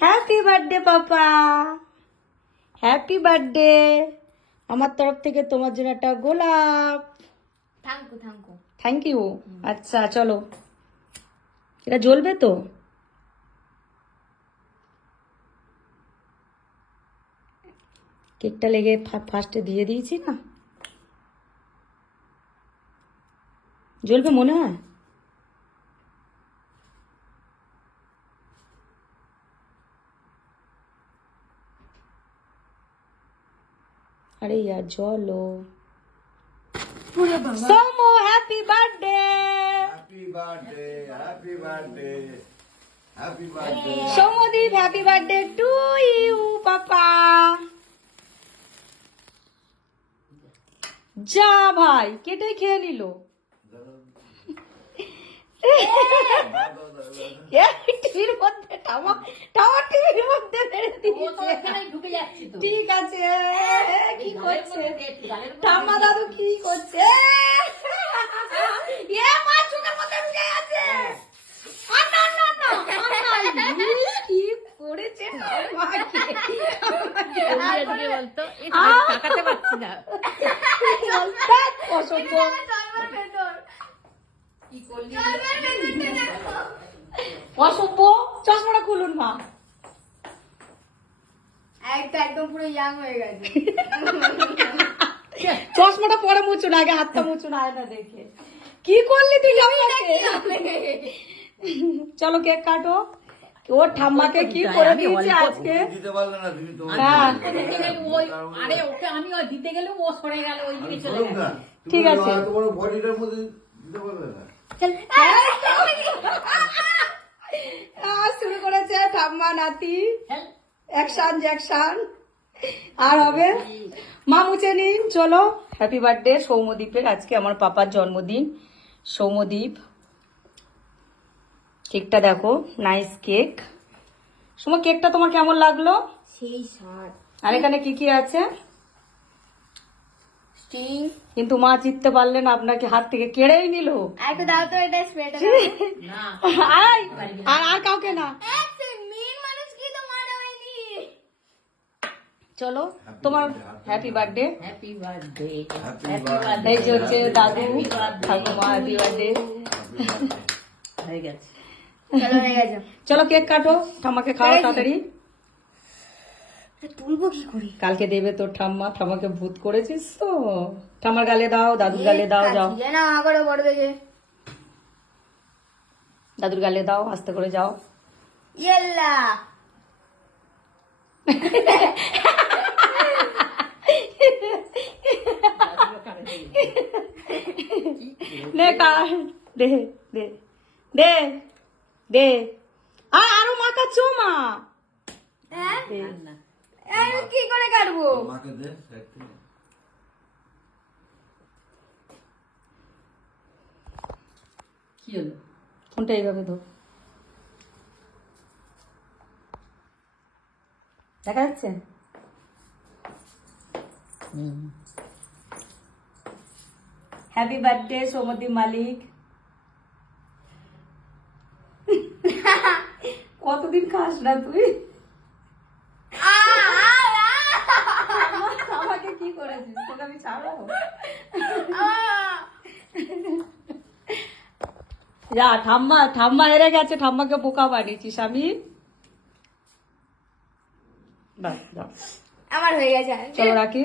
Happy birthday পাপা, happy birthday. আমার তরফ থেকে তোমার জন্য একটা গোলাপ। Thank you. আচ্ছা চলো, এটা জ্বলবে তো? কেকটা লেগে ফার্স্টে দিয়ে দিয়েছি না, জ্বলবে মনে হয়। अरे यार चलो Somo happy birthday, happy birthday, happy birthday, happy birthday. Somodeep happy birthday to you papa. যা ভাই কেটে খেয়ে নিল। টিভির মধ্যে টামা টিভির মধ্যে মেরে দিয়েছে। ঠিক আছে, কি করছে ঠাম্মা দাদু, কি করছে? এ মা চোখের মধ্যে ঢুকে গেছে। কি করেছে তাকাতে পারছি না। অসভ্য। অসভ্য, চশমাটা খুলুন মা। একদম পুরো ইয়াং হয়ে গেছে। চশমাটা পরে মুছুন, আগে হাতটা মুছুন আয়না দেখে। কি করলি তুই আমাকে? চলো কেক কাটো। ওর ঠাম্মাকে কি করে দিয়েছে আজকে। দিতে পারলে না তুমি, তোমার আরে ওকে আমি দিতে গেলে ও সরে গেল, ওই দিকে চলে গেল। ঠিক আছে, তোমার বডিটার মধ্যে দিতে পারলে না। শুরু করেছে ঠাম্মা নাতি অ্যাকশন জ্যাকশন। আর হবে মা মুছে নিন। চলো, হ্যাপি বার্থডে সৌম্যদীপের। আজকে আমার পাপার জন্মদিন। সৌম্যদীপ, কেকটা দেখো, নাইস কেক। সোমা, কেকটা তোমার কেমন লাগলো? সেই স্বাদ। আর এখানে কি কি আছে? স্টিং। কিন্তু মা জিততে পারলেন, আপনাকে হাত থেকে কেড়েই নিল। একটা দাও তো, এটা স্প্রেটা না। আর কাউকে না। মেন মানুষ কি তো মারা হয়নি। চলো, তোমার হ্যাপি বার্থডে। Happy birthday. এই যে হচ্ছে দাদু ঠাকুমা, হ্যাপি বার্থডে। হয়ে গেছে, চলো হয়ে গেছে। চলো কেক কাটো, ঠাম্মাকে খাওয়া তাড়াতাড়ি। তুলবো কি করে? কালকে দেবে তোর ঠাম্মা। ঠাম্মাকে ভূত করেছিস তো। ঠাম্মার গালে দাও, দাদুর গালে দাও। যাও, না করে বড় দেখে দাদুর গালে দাও, আস্তে করে যাও। ইয়েল্লা। নে দে দে দে দে। আরো মাখাচ্ছ মা। কি করে কাটবো? মাকে দে একটু। কি হলো? ফোনটা এইভাবে ধর, দেখা যাচ্ছে? হ্যাপি বার্থডে সৌমদীপ মালিক। কতদিন খাস না তুই? আমাকে কি করেছিস? তোকে আমি ছাড়ো? যা, ঠাম্মা হেরে গেছে। ঠাম্মাকে বোকা বানিয়েছিস আমি। বাহ, যাও, আমার হয়ে গেছে। চলো রাখি।